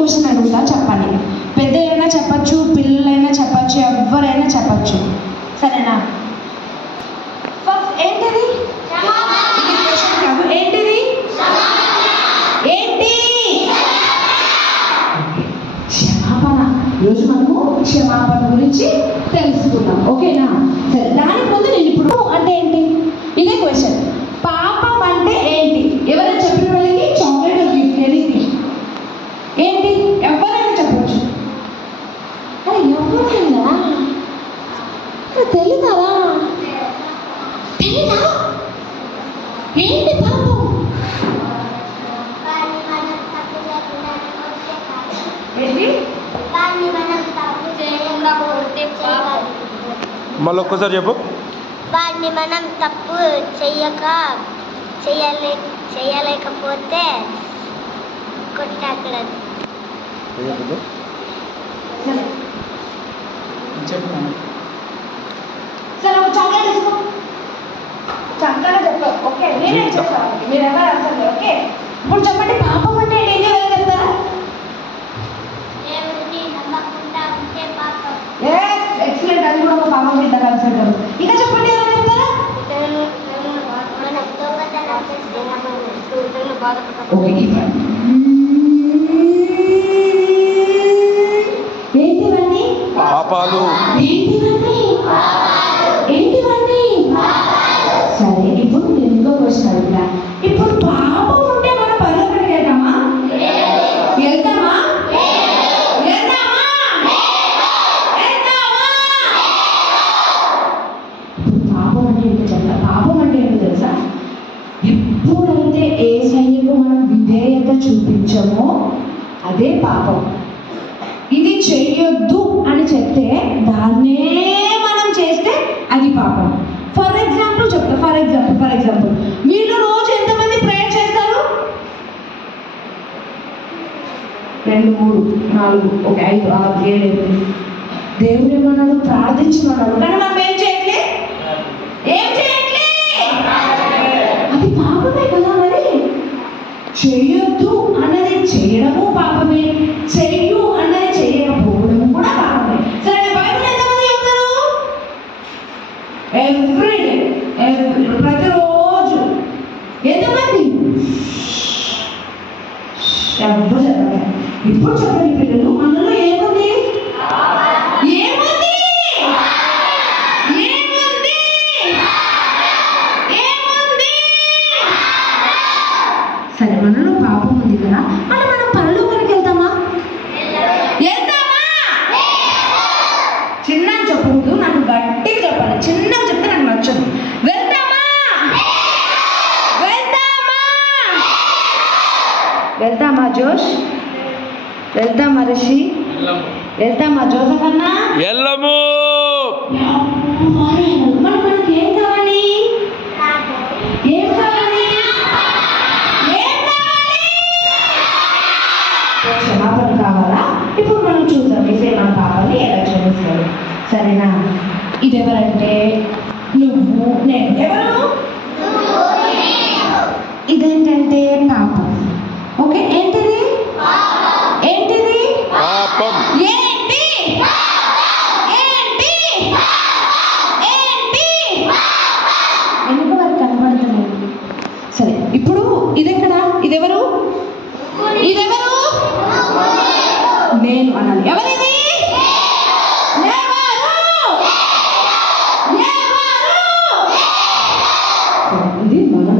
Question అడుగుతా, చెప్పండి. పెద్దలైనా చెప్పచ్చు, పిల్లలైనా చెప్పచ్చు, ఎవరైనా చెప్పచ్చు, సరేనా? ఫస్ట్ ఏంటిది? ఇది క్వశ్చన్ కాదు. ఏంటిది? ఏంటి? క్షమాపణ. ఈరోజు మనము క్షమాపణ గురించి తెలుసుకుందాం, ఓకేనా? సరే, దానికి ముందు నేను ఇప్పుడు అంటే ఏంటి ఇదే క్వశ్చన్. పాపం అంటే ఏంటి? ఎవరైనా చెప్పిన వాళ్ళకి చాక్లెట్ గిఫ్ట్ ఎనీథింగ్. ఏంటి? ఎవరైనా చెప్పచ్చు. ఎవరైనా తెలీదా? తెలీదా? ఏంటి పాపం? మళ్ళీ ఒక్కసారి చెప్పు. వాడిని మనం తప్పు చేయలేకపోతే కొట్టకూడదు. సరే, ఒక చాక్లెట్ తీసుకో. చక్కగా చెప్పావు, ఓకే. నేనే చేస్తాను, మీరు ఎవరు అసలు, ఓకే. ఇప్పుడు చెప్పండి, పాపం అంటే ఏంటి? ఎవరు చెప్తారా? ఎక్సలెంట్, అది కూడా ఒక పాపం కింద కన్సిడర్. ఇంకా చెప్పండి, ఎవరు చెప్తారా? ఏంటివన్నీ? పాపాలు. ఏంటివన్నీ? ఏంటివన్నీ? సరే, ఇప్పుడు నేను ఇంకో క్వశ్చన్ అడుగుతా. ఇప్పుడు పాపం ఉంటే మనం పరలోకానికి వెళ్తామా? వెళ్తామా? వెళ్తామా? వెళ్తామా? ఇప్పుడు పాపం అంటే ఏంటో చెప్తా. పాపం అంటే ఏంటో తెలుసా? ఎప్పుడైతే యేసయ్యకు మనం విధేయత చూపించమో అదే పాపం. ఇది చెయ్యొద్దు అని చెప్తే దాన్నే మనం చేస్తే అది పాపం. ఫర్ ఎగ్జాంపుల్ చెప్తా. ఫర్ ఎగ్జాంపుల్ మీరు రోజు ఎంతమంది ప్రేయర్ చేస్తారు? 2, 3, 4, 5, 6, 7, 8. దేవుడు ఏమన్నాడు? ప్రార్థించమన్నాడు. కానీ మనం ఏం చేయట్లే. అది పాపమే కదా. మరి చెయ్యొద్దు అన్నది చేయడము పాపమే, చెయ్యు అన్నది చేయకపోవడం కూడా పాపమే. సరే, బైబిల్ ఎంతమంది చెప్తారు? ఎవ్రీడే, ప్రతిరోజు. ఎంతమంది? ఎవరు చెప్పండి. ఇప్పుడు చెప్పండి పిల్లలు, మనలో ఏముంది? ఏముంది? ఏముంది? ఏముంది? సరే, మనలో పాపం ఉంది కదా, మనం పరలోకానికి వెళ్తామా? వెళ్తామా? చిన్నగా చెప్పకూడదు, నాకు గట్టిగా చెప్పాలి. చిన్నగా చెప్తే నాకు నచ్చదు. వెళ్తామా? వెళ్తామా? వెళ్తామా జోష్? వెళ్తామా రిషి? వెళ్తామా జోసఫ్ అన్న? వెళ్ళము. మనకి ఏం కావాలి? ఏం కావాలి? క్షమాపణ కావాలా? ఇప్పుడు మనం చూద్దాం ఇదే మన పాపాన్ని ఎలా క్షమిస్తాడు, సరేనా? ఇది ఎవరంటే నువ్వు, నేను. ఎవరు? ఇదేంటంటే పాపం, ఓకే. ఏంటిది? ఏంటిది? పాపం. ఏంటి? ఏంటి? ఏంటి? ఎందుకు వారికి కనబడుతుంది? సరే, ఇప్పుడు ఇదెక్కడ? ఇదెవరు? ఇదెవరు? నేను అనాలి. ఎవరిది? ఇది మనం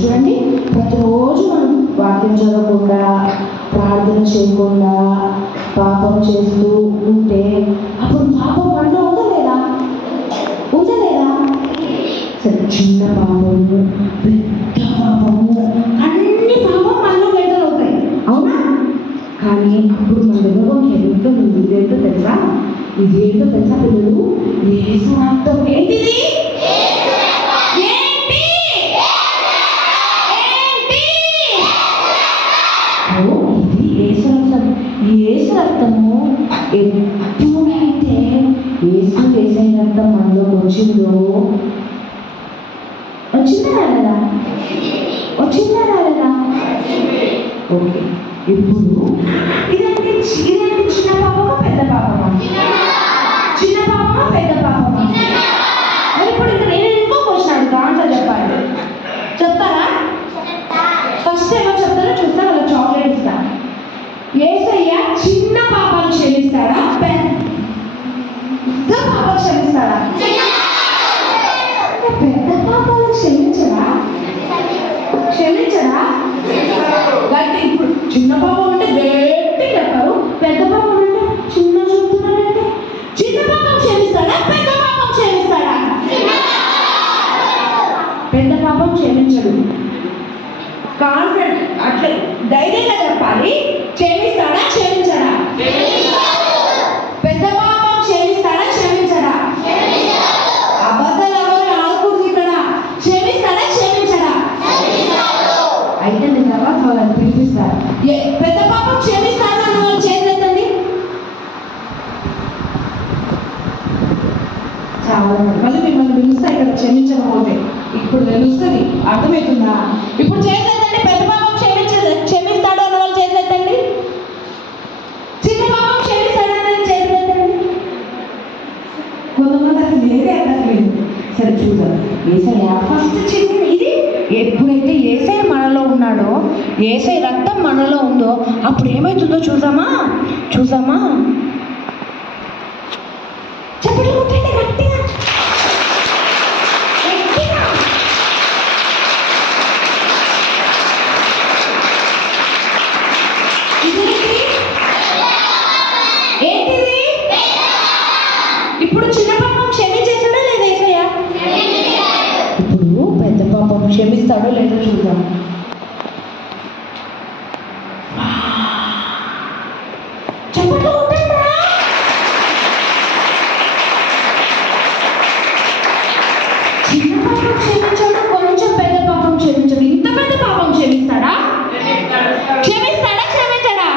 చూడండి. ప్రతిరోజు మనం వాక్యం చదవకుండా, ప్రార్థన చేయకుండా, పాపం చేస్తూ ఉంటే అప్పుడు పాపం మనలో ఉందా లేదా? సరే, చిన్న పాపము, పెద్ద పాపము, అన్ని పాపం మనలో ఎంటర్ అవుతాయి, అవునా? కానీ అప్పుడు మన దగ్గర ఎంత ఉంది? ఇదేంటో తెలుసా? పిల్లలు? యేసు రక్తం. ఏంటిది? యేసు రక్తము ఎప్పుడైతే యేసయ్య రక్తం మనలోకి వచ్చిందా రాలేదా? ఓకే. ఇప్పుడు ఇదండి యేసయ్య చిన్న పాపాలు క్షమిస్తాడా, పెద్ద పాపాలు క్షమిస్తాడా? పెద్ద పాపాలు క్షమించడా? అంటే ఇప్పుడు చిన్న పాపం అంటే గట్టి చెప్పారు, పెద్ద పాపం అంటే చిన్న చూపుతున్నారంటే. చిన్న పాపం క్షమిస్తాడా, పెద్ద పాపం క్షమిస్తాడా? పెద్ద పాపం క్షమించడు. కాన్ఫిడెంట్ అట్లా ధైర్యంగా చెప్పాలి. క్షమిస్తాడా, క్షమించడా? పెద్ద పాపం క్షమిస్తాడా, క్షమించడా? అబద్ధాలు ఎవరు ఆడకూడదు ఇక్కడ. క్షమిస్తాడా, క్షమించడా? అయితే నేను తర్వాత వాళ్ళని పిలిపిస్తాను. పెద్ద పాపం క్షమిస్తాడా అని వాళ్ళు చేసేదండి. చాలా మళ్ళీ మిమ్మల్ని పిలుస్తా ఇక్కడ క్షమించకపోతే. ఇప్పుడు తెలుస్తుంది, అర్థమవుతుందా? ఇప్పుడు చేసేదండి. పెద్ద పాపం క్షమిస్తాడు అన్న వాళ్ళు చేసేదండి. చిన్న పాపం క్షమిస్తాడు అని చేసేదండి. కొంతమంది అసలు లేదే అర్థలేదు. సరే చూద్దాం. యేసయ్య ఫస్ట్ చిన్న ఇది ఎప్పుడైతే యేసయ్య మనలో ఉన్నాడో, యేసయ్య రక్తం మనలో ఉందో అప్పుడు ఏమవుతుందో చూసామా? చెప్పండి గట్టిగా గట్టిగా. ఏంటిది? ఇప్పుడు చిన్న పాపం క్షమించేసాడా లేదా యేసయ్య? ఇప్పుడు పెద్ద పాపం క్షమిస్తాడో లేదో చూద్దాం. చెప్పండి ఉంటుందా? చిన్న పాపం క్షమించాడు, కొంచెం పెద్ద పాపం క్షమించాడు. ఇంత పెద్ద పాపం క్షమిస్తాడా? క్షమిస్తాడా, క్షమించడా?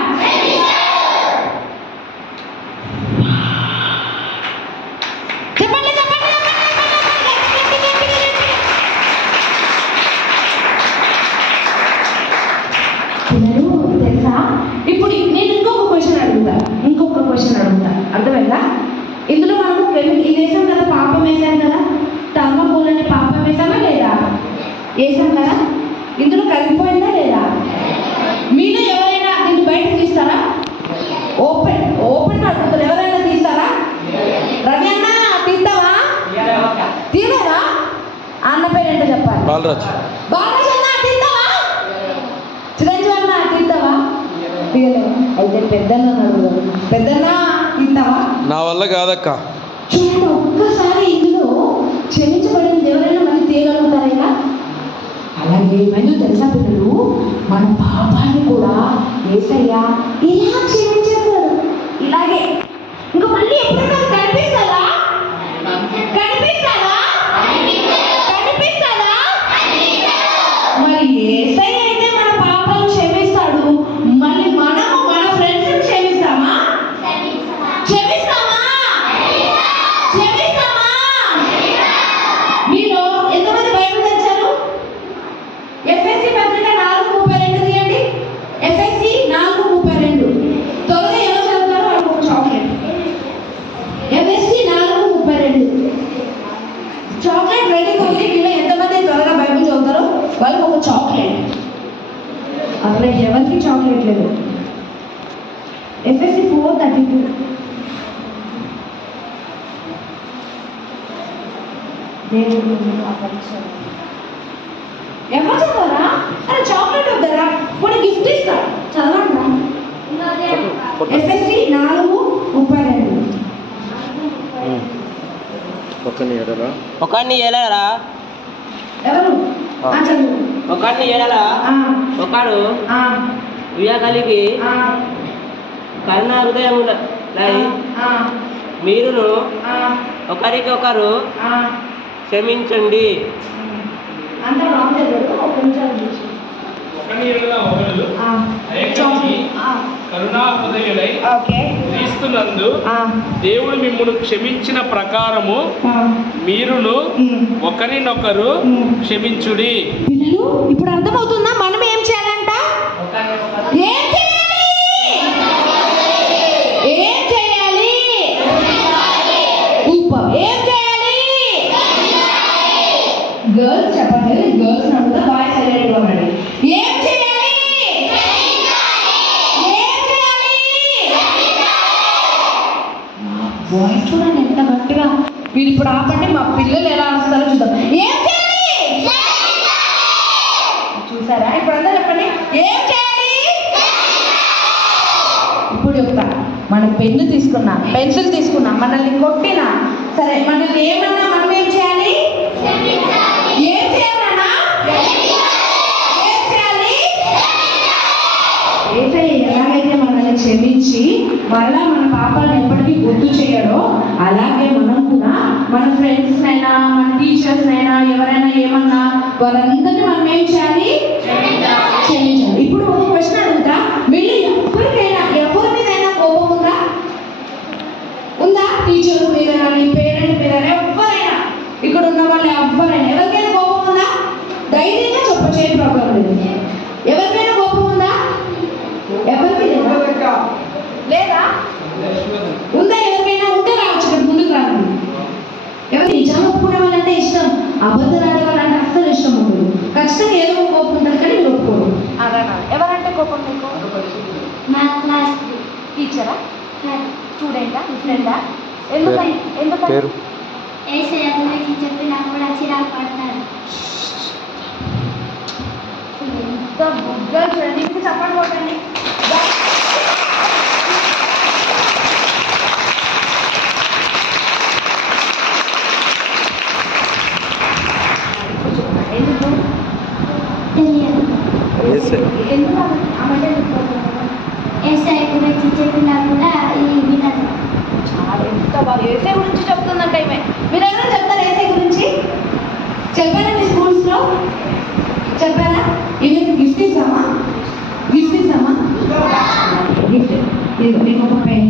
చెప్పండి చెప్పండి. పిల్లలు తెలుసా, ఇప్పుడు నేను ఇంకొక క్వశ్చన్ అడుగుతా. అర్థమైందా? ఇందులో మనం ఇది వేసాం కదా, పాపం వేసాం కదా, థర్మోకోల్ అనే పాపం వేసామా లేదా? వేసాం కదా. ఇందులో కలిగిపోయిందా లేదా? మీలో ఎవరైనా దీన్ని బయట తీస్తారా? ఓపెన్ అడుగుతారు. ఎవరైనా తీస్తారా? రవి అన్న తీస్తావా? తీయలేదా? అన్న పేరు ఏంటో చెప్పాలి. బాలరాజ్ అన్న తీస్తావా? చిరంజీవి అన్న తీస్తావా? తీయలేవా? అయితే పెద్దన్న అడుగుతారు. పెద్దన్న తీస్తావా? నా వల్ల కాదక్క. చూడండి, ఒక్కసారి ఇందులో క్షమించబడింది ఎవరైనా మళ్ళీ తీయగలుగుతారా ఇలా? అలాగే ఏమైందో తెలుసా పిల్లలు, మన పాపాన్ని కూడా యేసయ్య ఇలా క్షమించేస్తాడు. ఇలాగే ఇంకా మళ్ళీ ఎప్పుడైనా కనిపిస్తాడా? మరి యేసయ్య అయితే మన పాపాలు క్షమిస్తాడు. మళ్ళీ మనము మన ఫ్రెండ్స్ క్షమిస్తామా? మీరు ఎంతమంది బైబిల్ తెచ్చారు? ఎఫ్ఎస్సి పత్రిక 4:32 తీయండి. ఎఫ్ఎస్సి 4:32 త్వరగా ఎవరు చదువుతారో వాళ్ళకి ఒక చాక్లెట్. ఎఫ్ఎస్సి 4:32 చాక్లెట్ రెడీగా ఉంది. మీరు ఎంతమంది త్వరగా బైబిల్ చదువుతారో వాళ్ళకి ఒక చాక్లెట్. అసలు ఎవరికి చాక్లెట్ లేదు. ఎఫ్ఎస్సి 4:32 ఎవరు చదవరా? అరే చాక్లెట్ వద్దరా, కొన్ని గిఫ్ట్ ఇస్తా, చదవండి. ఎఫ్ఎస్సి 4:32 ఒకడిని ఏలరా ఎవరు? ఒకడిని ఏలరా ఒకడు కలిగి కరుణ హృదయం మీరును ఒకరికొకరు క్షమించండి. కరుణాహృదయులై క్రీస్తునందు దేవుడు మిమ్మును క్షమించిన ప్రకారము మీరును ఒకరినొకరు క్షమించుడి. పిల్లలు ఇప్పుడు అర్థమవుతుందా మనం ఏం చేయాలంట? ఏం చేయాలి? ఏం చేయాలి? గర్ల్స్ చెప్పండి. గర్ల్స్ అడుగుతా, బాయ్స్ సైలెంట్గా ఉండండి. ఏం చేయాలి? వాయిస్ చూడండి ఎంత గట్టిగా. మీరు ఇప్పుడు ఆపండి, మా పిల్లలు ఎలా అరుస్తారో చూద్దాం. ఏం చేయాలి? చూసారా? ఇప్పుడు అందరూ చెప్పండి, ఏం చేయాలి? ఇప్పుడు చెప్తా. మన పెన్ను తీసుకున్నా, పెన్సిల్ తీసుకున్నా, మనల్ని కొట్టినా సరే, మనల్ని ఏమన్నా మనం ఏం చేయాలి? ఏం చేయాలన్నా? ఏం చేయాలి? ఎలాగైతే మనల్ని క్షమించి మరలా మన పాపాలను ఎప్పటికీ గుర్తు చేయడో, అలాగే మనం కూడా మన ఫ్రెండ్స్ అయినా మన టీచర్స్ అయినా ఎవరైనా ఏమన్నా వాళ్ళందరినీ మనం ఏం చేయాలి? క్షమించాలి. ఇప్పుడు ఒక క్వశ్చన్ అడుగుతా, వీళ్ళు ఎవరి మీదైనా కోపం ఉందా? ఉందా? టీచర్స్ మీద కానీ పేరెంట్ మీద ఎవరైనా, ఇక్కడ ఉన్న వాళ్ళు ఎవరైనా ఎవరికైనా కోపం ఉందా? ధైర్యంగా చెప్పచ్చు, ఏ ప్రాబ్లం లేదు. ఎవరికైనా కోపం ఉందా? ఎవరికి లేదా? ఉందా? ఎవరికైనా ఉంటే రావచ్చు, ఇక్కడ ముందుకు రాదు. ఎవరు నిజం ఒప్పుకునే వాళ్ళంటే ఇష్టం, అబద్ధాలు ఆడే వాళ్ళంటే అస్సలు ఇష్టం ఉండదు. ఖచ్చితంగా ఏదో ఒక కోపం ఉంటుంది, కానీ మీరు ఒప్పుకోరు. ఎవరంటే కోపం మీకు? టీచరా, స్టూడెంటా, ఫ్రెండా? ఎందుకు ఏసయ్య గురించి చెప్పినప్పుడు చిరాకు పడతారు. ఎంత బుగ్గలు చూడండి. మీకు చెప్పండి కొట్టండి. ఎందుకు? తెలియదు. ఎందుకు ఆమె ఏసయ్య గురించి చెప్పినా కూడా ఇది వినదు. చాలా ఎంత బాగా ఏసై గురించి చెప్తుందంట ఈమె. మీరు ఎవరైనా చెప్తారా ఏసై గురించి? చెప్పారా మీ స్కూల్స్లో? చెప్పారా? ఇది గిఫ్ట్ ఇస్తామా? గిఫ్ట్ ఇస్తామా? గిఫ్ట్ ఇది మీకు ఒక పెన్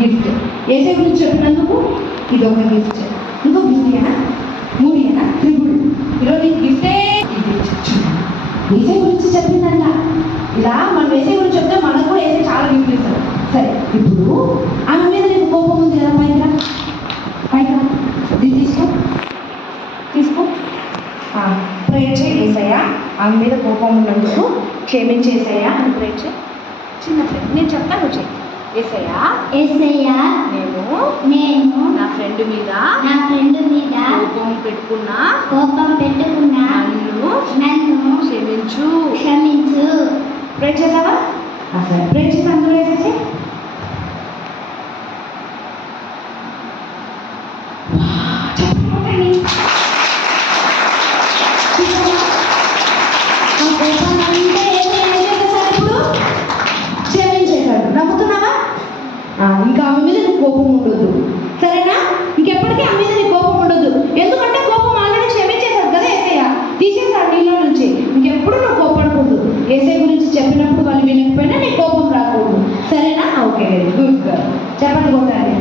గిఫ్ట్. ఏసై గురించి చెప్పినందుకు ఇది ఒక గిఫ్ట్. ఇంకో గిఫ్ట్ ఏనా? 3 ఏనా? 3 ఈరోజు నీకు గిఫ్టే. ఏసై గురించి చెప్పిందంట. ఇలా మనం ఏసై గురించి చెప్తే మనకు కూడా ఏసై చాలా గిఫ్ట్ ఇస్తారు. సరే, ఇప్పుడు ఆమె మీద నీకు కోపం ఉంది కదా, పైగా పైగా ఇది తీసుకో ప్రే చేయి. ఏసయ్యా, ఆమె మీద కోపం ఉన్నందుకు క్షమించేసయ్యా అని ప్రే చేయి. చిన్న ప్రే, నేను చెప్తాను చేయి. ఏసయ్యా, నేను నా ఫ్రెండ్ మీద కోపం పెట్టుకున్నా నన్ను క్షమించు. ప్రే చేసావా? సరే, ప్రే చేసి అందులో వేసేసి క్షమించేశాడు. నమ్ముతున్నావా? ఇంకా ఆమె మీద నీకు కోపం ఉండదు, సరేనా? ఇంకెప్పటికీ ఆమె మీద నీకు కోపం ఉండదు. ఎందుకంటే కోపం ఆల్రెడీ క్షమించేశాడు కదా ఏసయ్య, తీసేశాడు నీలో నుంచి. ఇంకెప్పుడు నువ్వు కోపడకూడదు. ఏసై గురించి చెప్పినప్పుడు వాళ్ళు వినకపోయినా నీకు కోపం రాకూడదు, సరేనా? Okay, good girl. చెప్పండి కొట్టాలి.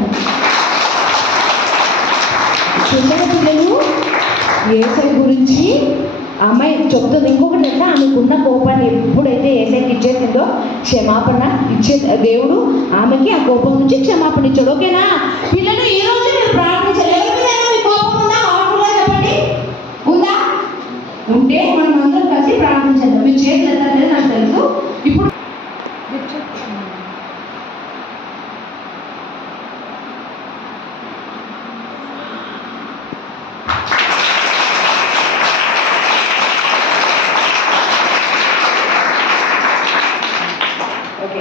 చూసారా పిల్లలు, ఏసై గురించి అమ్మాయి చెప్తుంది. ఇంకొకటి అంటే ఆమెకున్న కోపాన్ని ఎప్పుడైతే ఏసైకి ఇచ్చేసిందో క్షమాపణ ఇచ్చే దేవుడు ఆమెకి ఆ కోపం నుంచి క్షమాపణ ఇచ్చాడు. ఓకేనా పిల్లలు? ఈ రోజు మీరు ప్రార్థించాలి. ఎవరికైనా కోపం ఉందా? ఆఫ్లో చెప్పండి. ఉందా? ఉంటే మనం అందరం కలిసి ప్రార్థించాలి. మీరు చేతులు ఎత్తారు నాకు తెలుసు. ఇప్పుడు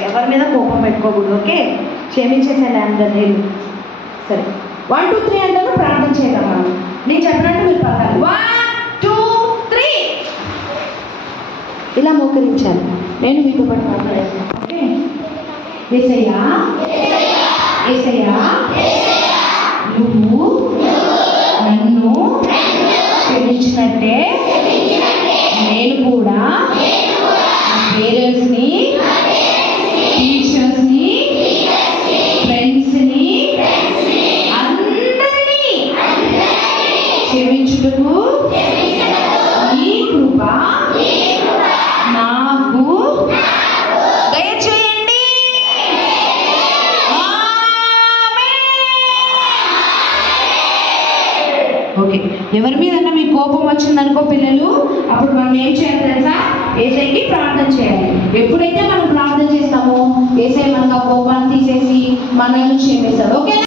ఎవరి మీద కోపం పెట్టుకోకూడదు. ఓకే, క్షమించేసాను అందరినీ. సరే, 1 2 3 అంటారు, ప్రార్థన చేయగలమా? నేను చెప్పినట్టు మీరు పలకాలి. 1 2 3 ఇలా మోకరించాలి. నేను మీతో పాటు మాట్లాడేస్తాను. ఓకే? యేసయ్యా, యేసయ్యా, నువ్వు నన్ను క్షమించినట్టే నేను కూడా నా పేరెంట్స్ని, టీచర్స్ని, ఫ్రెండ్స్ని అందరినీ క్షమించుటకు నీ కృప నాకు దయచేయండి. ఓకే, ఎవరి మీదన్నా మీకు కోపం వచ్చిందనుకో పిల్లలు, అప్పుడు మనం ఏం చేయాలి తెలుసా? ఏసైకి ప్రార్థన చేయాలి. ఎప్పుడైతే మనం ప్రార్థన చేస్తామో ఏసై మనకు ఆ కోపాన్ని తీసేసి మనల్ని క్షమిస్తాడు. ఓకే.